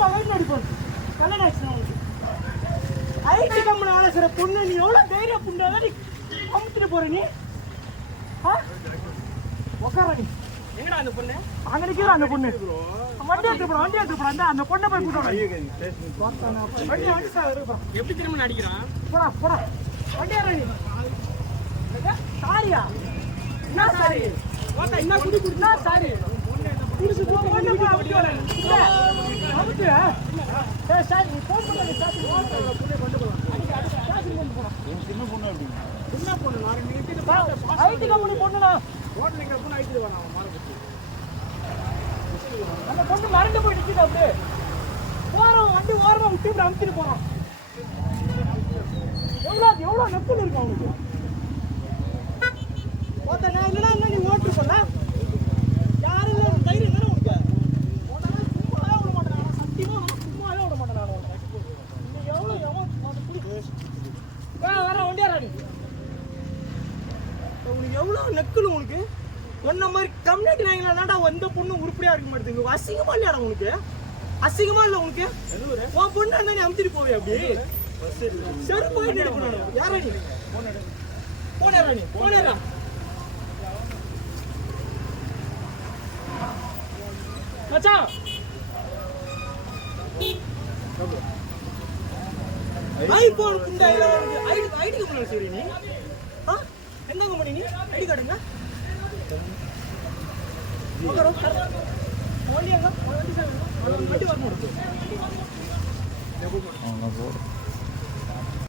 அப்பா வயிற்று அடிப்போம் கல்யாணம் ஆச்சுன்னா உங்களுக்கு ஐடி கம்பெனி வேலை செய்கிற பொண்ணு நீ எவ்வளோ தைரியம் புண்டாதான் நீ அமுத்துட்டு போற நீ உக்கார நீ எங்கடா அந்த பொண்ணு அங்க நிக்கிற அந்த பொண்ணு வண்டி எடுத்து போறா அந்த பொண்ணை போய் கூட்டணும் எப்படி திரும்ப அடிக்கிறான் போடா போடா வண்டி ஏற நீ சாரியா என்ன சாரி ஓட்டா என்ன குடி குடினா சாரி குடிச்சு போ பொண்ணு போ அப்படி வர அமுத்து ஏய் சாரி நீ போன் பண்ணு சாரி பொண்ணை கொண்டு போலாம் சாரி கொண்டு போறா சின்ன பொண்ணு அப்படி சின்ன பொண்ணு நான் நீ கிட்ட ஐடி கம்பெனி பொண்ணுடா ஹோட்டல் எங்க பொண்ணு ஐடி வா நான் மாறப்பட்டு அந்த பொண்ணு மறந்து போய் நிக்குது அப்படியே போறோம் வண்டி ஓரமா விட்டு அமுத்திட்டு போறோம் எவ்வளவு நெப்பல் இருக்கு அவங்களுக்கு ஓட்ட நான் இல்லைன்னா என்ன நீ ஓட்டு போல யாரும் இல்லை தைரியம் தானே உனக்கு ஓட்டனா சும்மாவே விட மாட்டேன் நான் சத்தியமா சும்மாவே விட மாட்டேன் நான் நீ எவ்வளோ வர வண்டியாராடி உனக்கு எவ்வளோ நெக்கல் உனக்கு ஒன்ன மாதிரி கம்யூனிட்டி நாங்களாடா எந்த பொண்ணு உருப்படியா இருக்க மாட்டேங்குது அசிங்கமா இல்லையாடா உனக்கு அசிங்கமா இல்லை உனக்கு உன் பொண்ணு இருந்தா நீ அமுத்திட்டு போவே அப்படி சரி போயிட்டு எடுக்கணும் யாரா நீ போனேரா நீ போனேரா மச்சான் ஐபோன் குண்டாயில ஐடி கம்பெனி சரி நீ என்ன கம்பெனி நீ ஐடி கார்டுங்க ஓகே வண்டி அங்க வண்டி வரணும்